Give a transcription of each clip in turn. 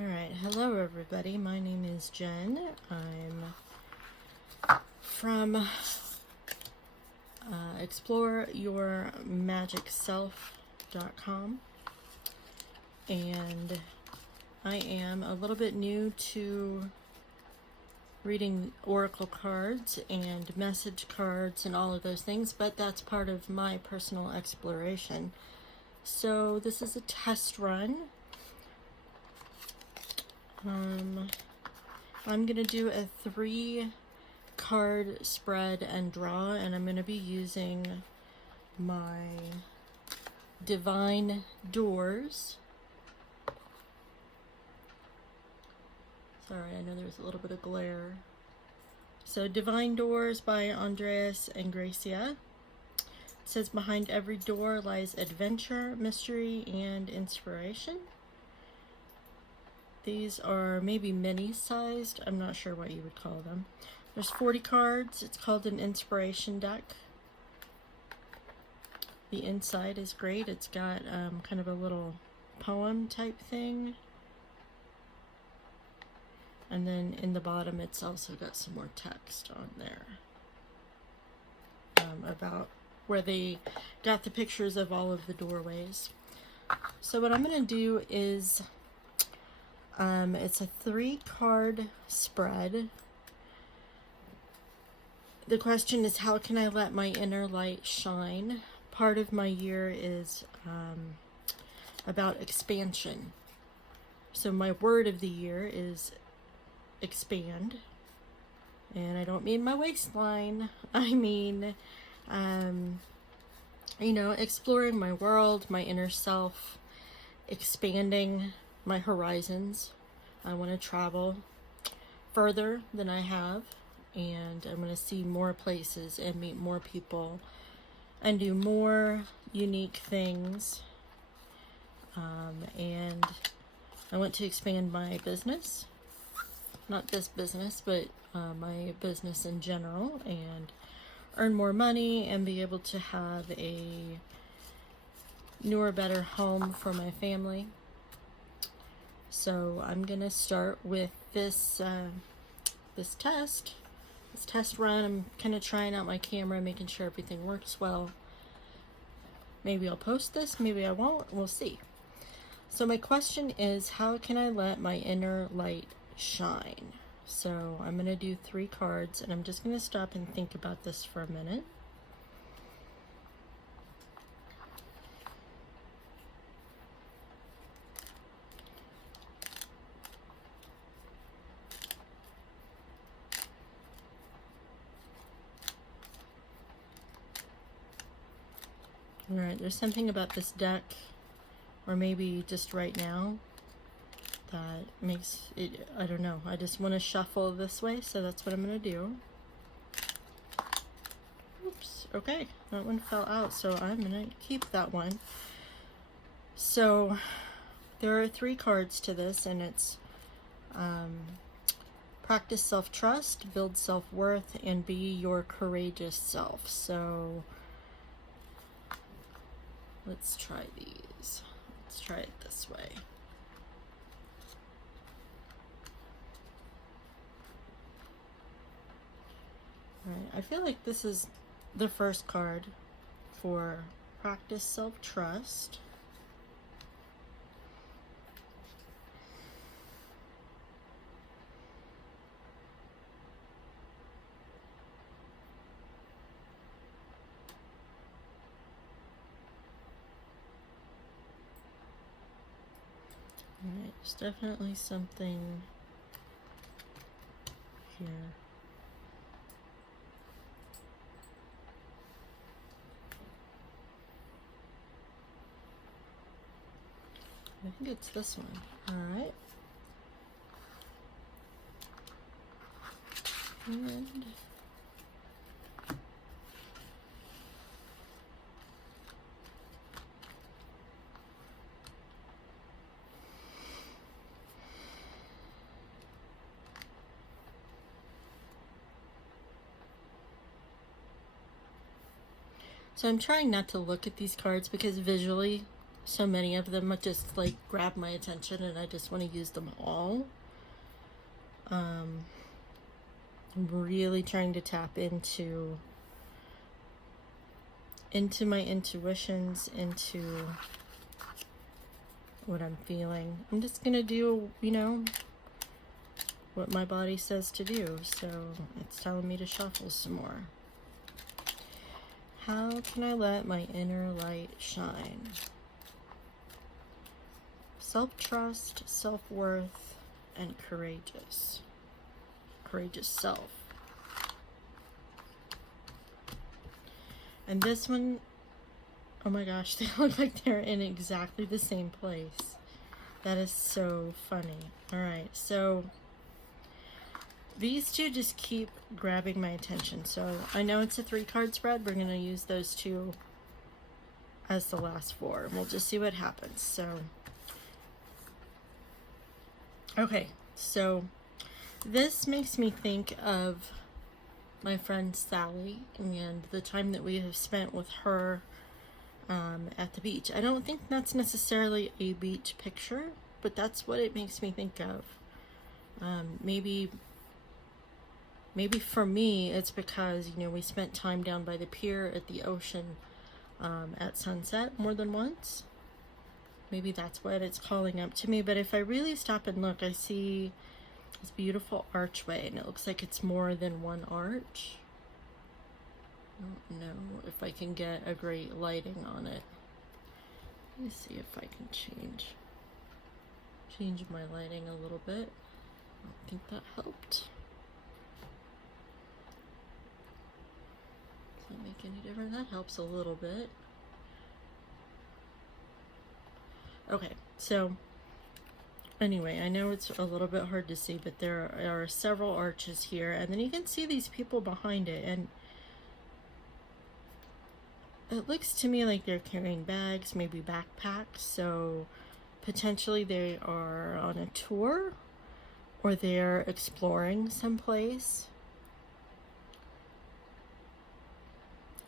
Alright, hello everybody. My name is Jen. I'm from exploreyourmagicself.com, and I am a little bit new to reading oracle cards and message cards and all of those things, but that's part of my personal exploration. So this is a test run. I'm going to do a 3-card spread and draw, and I'm going to be using my Divine Doors. Sorry, I know there's a little bit of glare. So Divine Doors by Andreas and Gracia. It says, behind every door lies adventure, mystery, and inspiration. These are maybe mini-sized. I'm not sure what you would call them. There's 40 cards. It's called an inspiration deck. The inside is great. It's got kind of a little poem type thing. And then in the bottom, it's also got some more text on there about where they got the pictures of all of the doorways. So what I'm going to do is it's a 3-card spread. The question is, how can I let my inner light shine? Part of my year is about expansion. So my word of the year is expand. And I don't mean my waistline. I mean, you know, exploring my world, my inner self, expanding my horizons. I want to travel further than I have, and I'm going to see more places and meet more people and do more unique things. And I want to expand my business, not this business, but my business in general, and earn more money and be able to have a newer, better home for my family. So I'm gonna start with this this test run. I'm kind of trying out my camera, making sure everything works well. Maybe I'll post this, maybe I won't, we'll see. So my question is, how can I let my inner light shine? So I'm gonna do 3 cards, and I'm just gonna stop and think about this for a minute. Alright, there's something about this deck, or maybe just right now, that makes it, I don't know, I just want to shuffle this way, so that's what I'm going to do. Oops, okay, that one fell out, so I'm going to keep that one. So, there are 3 cards to this, and it's practice self-trust, build self-worth, and be your courageous self. So, let's try these. Let's try it this way. Alright, I feel like this is the first card for practice self-trust. Alright, there's definitely something here. I think it's this one. Alright. And so I'm trying not to look at these cards because visually so many of them just like grab my attention and I just want to use them all. I'm really trying to tap into my intuitions, into what I'm feeling. I'm just gonna do, you know, what my body says to do. So it's telling me to shuffle some more. How can I let my inner light shine? Self-trust, self-worth, and courageous. Courageous self. And this one, oh my gosh, they look like they're in exactly the same place. That is so funny. Alright, so these two just keep grabbing my attention. So I know it's a 3-card spread. We're going to use those two as the last 4. And we'll just see what happens. So, okay, so this makes me think of my friend Sally and the time that we have spent with her at the beach. I don't think that's necessarily a beach picture, but that's what it makes me think of. Maybe for me, it's because, you know, we spent time down by the pier at the ocean at sunset more than once. Maybe that's what it's calling up to me. But if I really stop and look, I see this beautiful archway, and it looks like it's more than one arch. I don't know if I can get a great lighting on it. Let me see if I can change my lighting a little bit. I don't think that helped. Doesn't make any difference. That helps a little bit. Okay, so anyway, I know it's a little bit hard to see, but there are several arches here, and then you can see these people behind it, and it looks to me like they're carrying bags, maybe backpacks, so potentially they are on a tour or they're exploring someplace.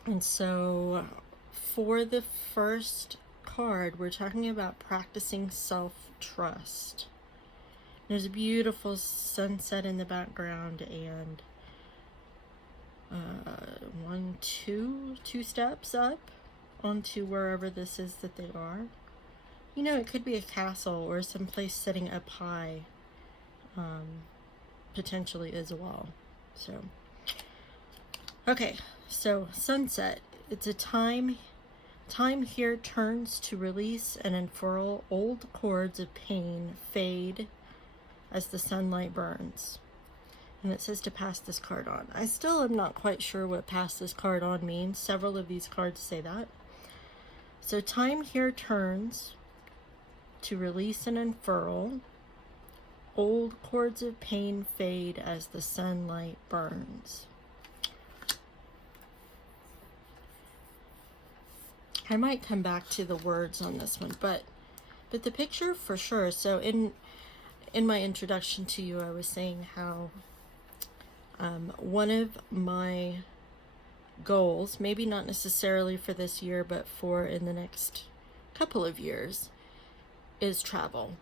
And so for the first card, we're talking about practicing self-trust. There's a beautiful sunset in the background, and two steps up onto wherever this is that they are. You know, it could be a castle or someplace sitting up high, potentially as well. So, okay, so sunset. It's a time here turns to release and unfurl. Old cords of pain fade as the sunlight burns. And it says to pass this card on. I still am not quite sure what pass this card on means. Several of these cards say that. So time here turns to release and unfurl. Old cords of pain fade as the sunlight burns. I might come back to the words on this one, but the picture for sure. So in my introduction to you, I was saying how one of my goals, maybe not necessarily for this year, but for in the next couple of years, is travel.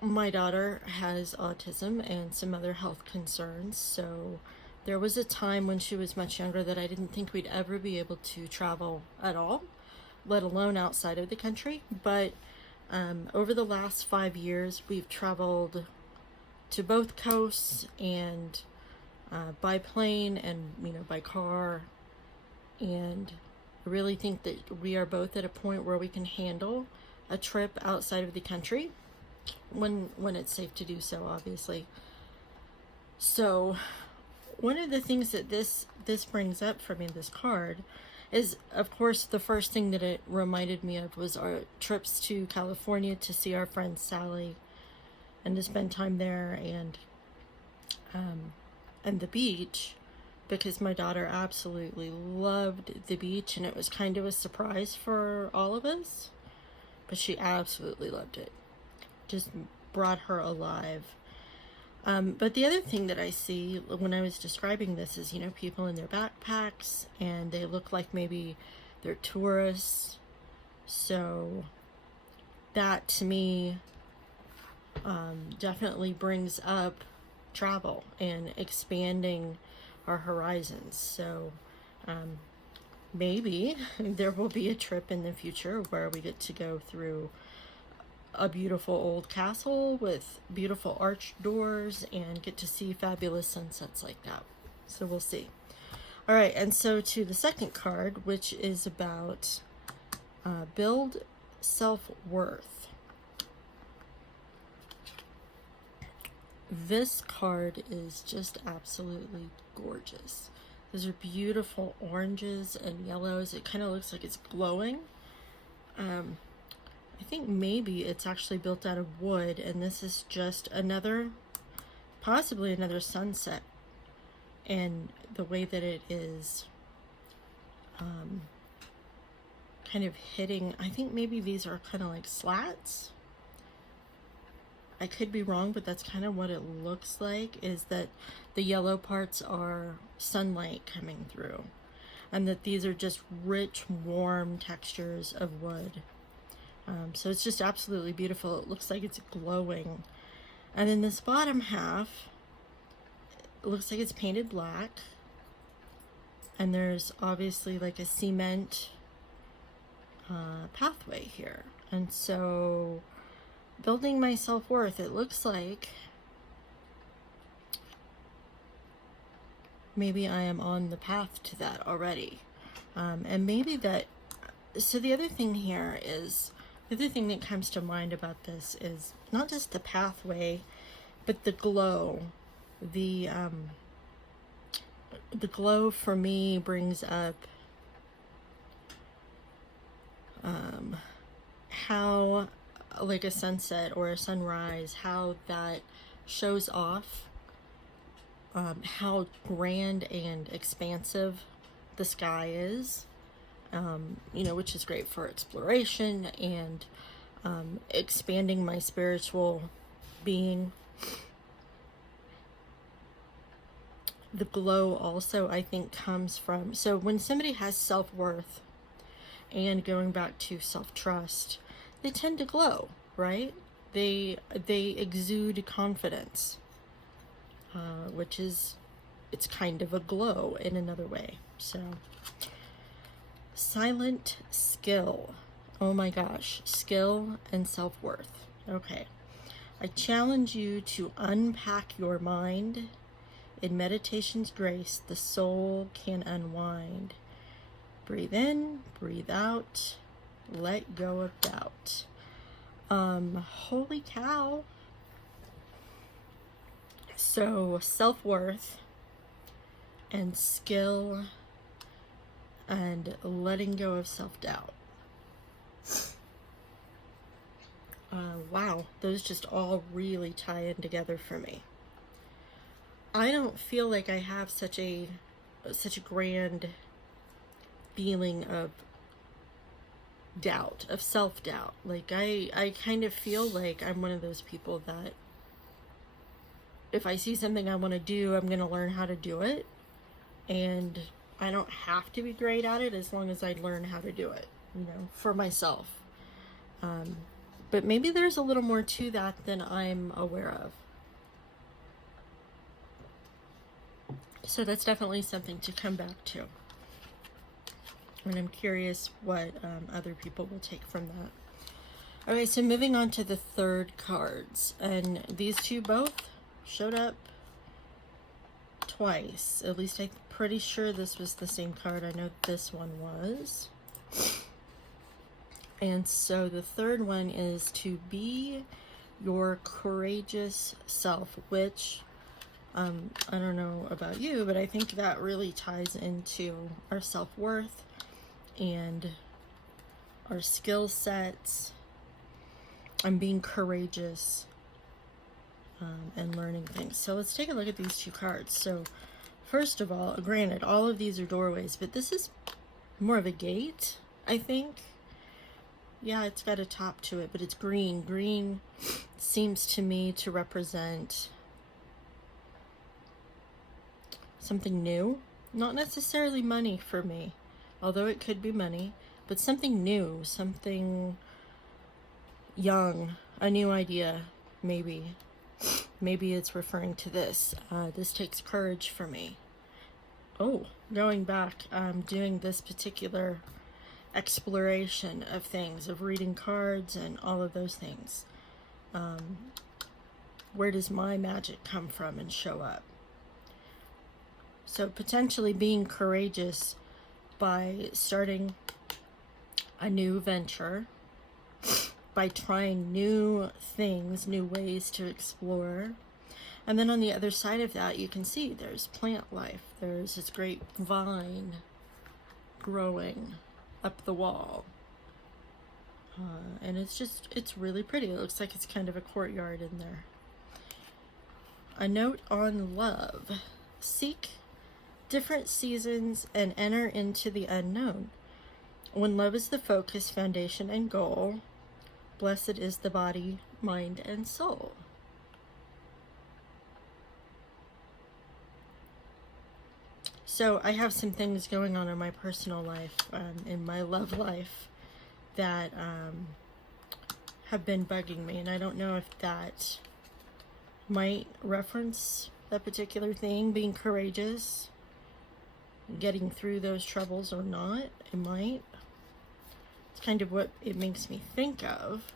My daughter has autism and some other health concerns, so there was a time when she was much younger that I didn't think we'd ever be able to travel at all, let alone outside of the country. But over the last 5 years, we've traveled to both coasts, and by plane and, you know, by car. And I really think that we are both at a point where we can handle a trip outside of the country when it's safe to do so, obviously. So one of the things that this brings up for me, this card, is, of course, the first thing that it reminded me of was our trips to California to see our friend Sally and to spend time there, and the beach, because my daughter absolutely loved the beach, and it was kind of a surprise for all of us, but she absolutely loved it. Just brought her alive. But the other thing that I see when I was describing this is, you know, people in their backpacks and they look like maybe they're tourists. So that to me definitely brings up travel and expanding our horizons. So maybe there will be a trip in the future where we get to go through a beautiful old castle with beautiful arched doors and get to see fabulous sunsets like that. So we'll see. All right, and so to the second card, which is about build self-worth. This card is just absolutely gorgeous. Those are beautiful oranges and yellows. It kind of looks like it's glowing. I think maybe it's actually built out of wood, and this is just another, possibly another sunset. And the way that it is kind of hitting, I think maybe these are kind of like slats. I could be wrong, but that's kind of what it looks like, is that the yellow parts are sunlight coming through, and that these are just rich, warm textures of wood. So it's just absolutely beautiful. It looks like it's glowing. And then this bottom half, it looks like it's painted black. And there's obviously like a cement pathway here. And so building my self-worth, it looks like maybe I am on the path to that already. And maybe that, so the other thing here is, the other thing that comes to mind about this is not just the pathway, but the glow. The glow for me brings up how, like a sunset or a sunrise, how that shows off how grand and expansive the sky is. You know, which is great for exploration and expanding my spiritual being. The glow also, I think, comes from, so when somebody has self-worth and going back to self-trust, they tend to glow, right? They exude confidence, which is, it's kind of a glow in another way. So silent skill. Oh my gosh, skill and self-worth. Okay. I challenge you to unpack your mind. In meditation's grace, the soul can unwind. Breathe in, breathe out, let go of doubt. Holy cow. So self-worth and skill and letting go of self-doubt. Wow, those just all really tie in together for me. I don't feel like I have such a grand feeling of doubt, of self-doubt. Like I kind of feel like I'm one of those people that if I see something I want to do, I'm going to learn how to do it. And I don't have to be great at it as long as I learn how to do it, you know, for myself. But maybe there's a little more to that than I'm aware of. So that's definitely something to come back to. And I'm curious what other people will take from that. Okay, so moving on to the third cards. And these two both showed up twice. At least I'm pretty sure this was the same card. I know this one was. And so the third one is to be your courageous self, which I don't know about you, but I think that really ties into our self-worth and our skill sets and being courageous and learning things. So let's take a look at these two cards. So first of all, granted, all of these are doorways, but this is more of a gate, I think. Yeah, it's got a top to it, but it's green. Green seems to me to represent something new. Not necessarily money for me, although it could be money, but something new, something young, a new idea, maybe. Maybe it's referring to this. This takes courage for me. Oh, going back, doing this particular exploration of things, of reading cards and all of those things. Where does my magic come from and show up? So potentially being courageous by starting a new venture, by trying new things, new ways to explore. And then on the other side of that, you can see there's plant life. There's this great vine growing up the wall. And it's really pretty. It looks like it's kind of a courtyard in there. A note on love. Seek different seasons and enter into the unknown. When love is the focus, foundation, and goal, blessed is the body, mind, and soul. So I have some things going on in my personal life, in my love life, that have been bugging me, and I don't know if that might reference that particular thing, being courageous, getting through those troubles or not. It might. It's kind of what it makes me think of.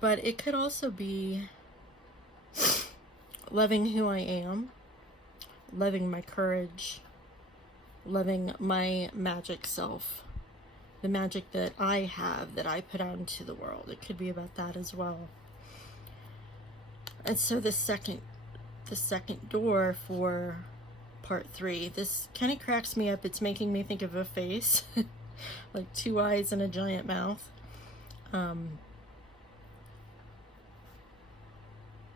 But it could also be loving who I am, loving my courage, loving my magic self, the magic that I have, that I put out into the world. It could be about that as well. And so the second door for part 3, this kind of cracks me up. It's making me think of a face, like 2 eyes and a giant mouth.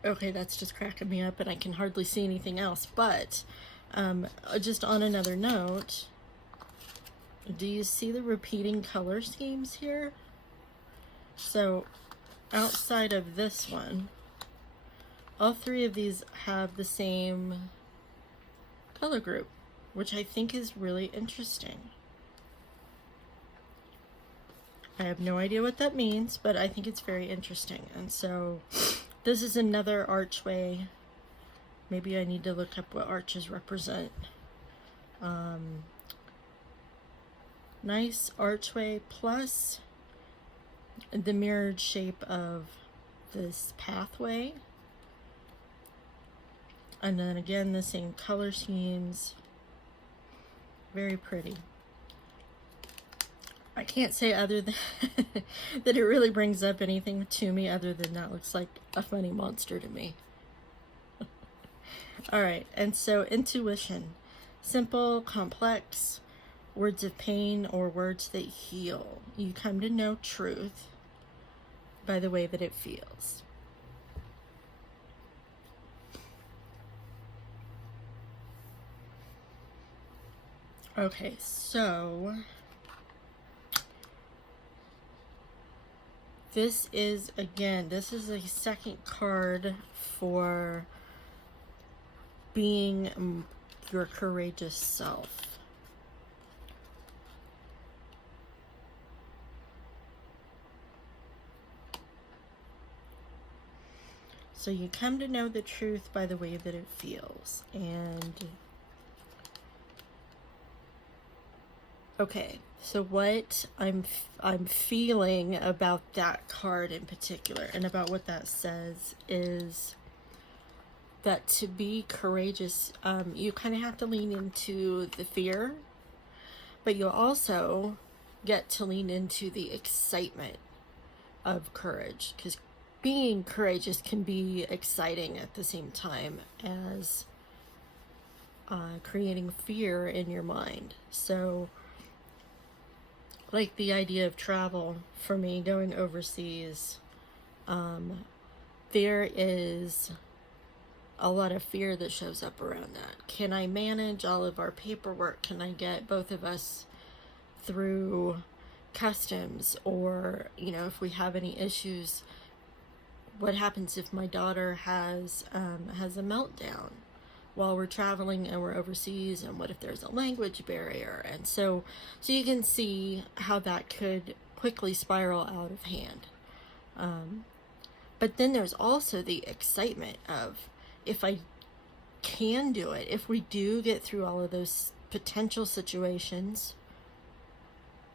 Okay, that's just cracking me up, and I can hardly see anything else. But just on another note, do you see the repeating color schemes here? So outside of this one, all 3 of these have the same color group, which I think is really interesting. I have no idea what that means, but I think it's very interesting. And so this is another archway. Maybe I need to look up what arches represent. Nice archway plus the mirrored shape of this pathway. And then again, the same color schemes. Very pretty. I can't say other than that it really brings up anything to me other than that looks like a funny monster to me. All right, and so intuition. Simple, complex, words of pain or words that heal. You come to know truth by the way that it feels. Okay, so this is a second card for being your courageous self. So you come to know the truth by the way that it feels. And okay, so what I'm feeling about that card in particular and about what that says is that to be courageous, you kind of have to lean into the fear, but you'll also get to lean into the excitement of courage, because being courageous can be exciting at the same time as creating fear in your mind. So like the idea of travel for me, going overseas, there is a lot of fear that shows up around that. Can I manage all of our paperwork? Can I get both of us through customs? Or, you know, if we have any issues, what happens if my daughter has a meltdown? while we're traveling and we're overseas, and what if there's a language barrier? And so you can see how that could quickly spiral out of hand. But then there's also the excitement of, if I can do it, if we do get through all of those potential situations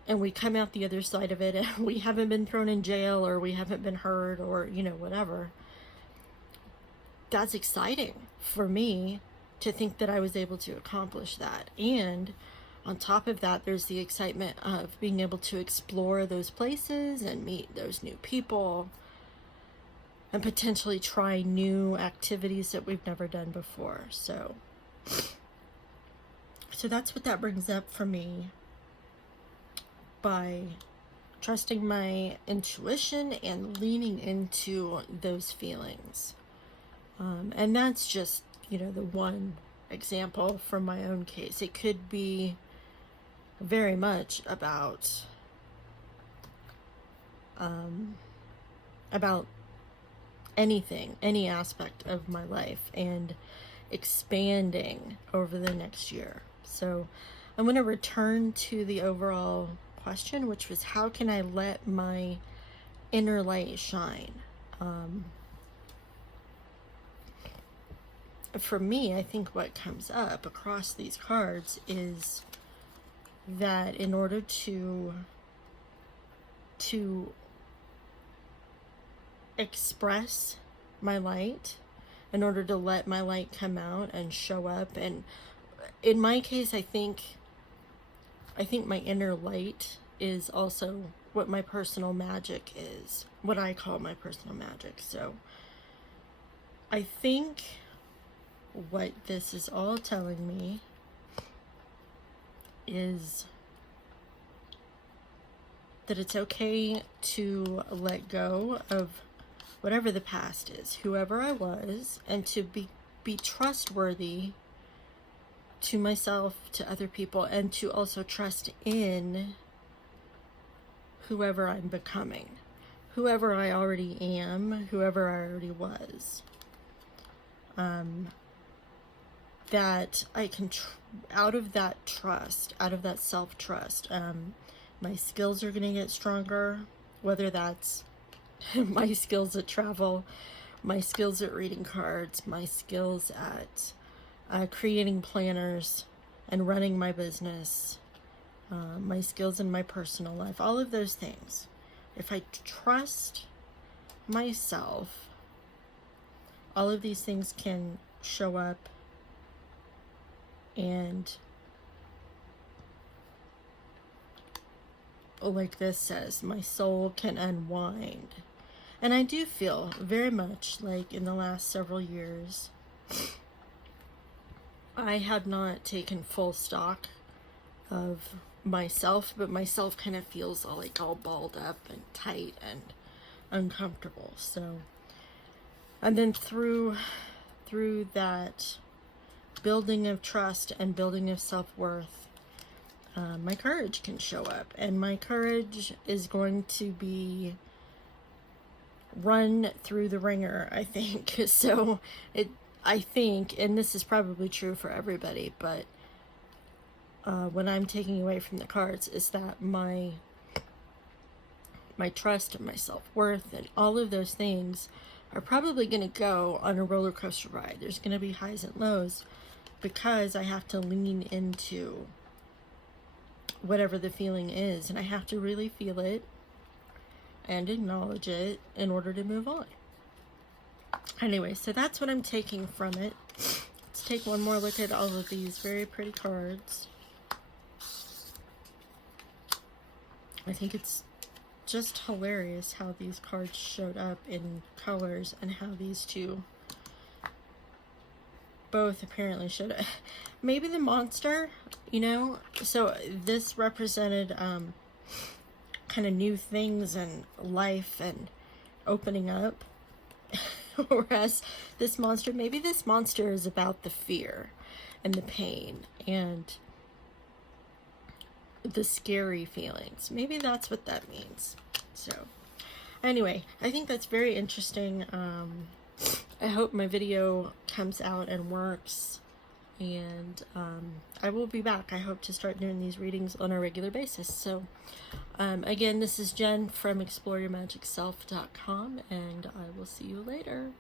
and we come out the other side of it and we haven't been thrown in jail, or we haven't been hurt, or, you know, whatever, that's exciting for me to think that I was able to accomplish that. And on top of that, there's the excitement of being able to explore those places and meet those new people and potentially try new activities that we've never done before. So that's what that brings up for me, by trusting my intuition and leaning into those feelings. And that's just, you know, the one example from my own case. It could be very much about anything, any aspect of my life, and expanding over the next year. So I'm going to return to the overall question, which was, how can I let my inner light shine? For me, I think what comes up across these cards is that in order to express my light, in order to let my light come out and show up, and in my case, I think my inner light is also what my personal magic is, what I call my personal magic. So I think what this is all telling me is that it's okay to let go of whatever the past is, whoever I was, and to be trustworthy to myself, to other people, and to also trust in whoever I'm becoming, whoever I already am, whoever I already was. That I can, out of that trust, out of that self-trust, my skills are going to get stronger, whether that's my skills at travel, my skills at reading cards, my skills at creating planners and running my business, my skills in my personal life, all of those things. If I trust myself, all of these things can show up, and like this says, my soul can unwind. And I do feel very much like in the last several years, I have not taken full stock of myself, but myself kind of feels all balled up and tight and uncomfortable. So, and then through that building of trust and building of self-worth, my courage can show up, and my courage is going to be run through the ringer, I think. So I think, and this is probably true for everybody, but what I'm taking away from the cards is that my trust and my self-worth and all of those things are probably going to go on a roller coaster ride. There's going to be highs and lows, because I have to lean into whatever the feeling is, and I have to really feel it and acknowledge it in order to move on. Anyway, so that's what I'm taking from it. Let's take one more look at all of these very pretty cards. I think it's just hilarious how these cards showed up in colors, and how these two both apparently showed up. Maybe the monster, you know? So this represented kind of new things and life and opening up. Whereas this monster, maybe this monster is about the fear and the pain and the scary feelings. Maybe that's what that means. So anyway, I think that's very interesting. I hope my video comes out and works. and I will be back. I hope to start doing these readings on a regular basis. So again, this is Jen from ExploreYourMagicSelf.com, and I will see you later.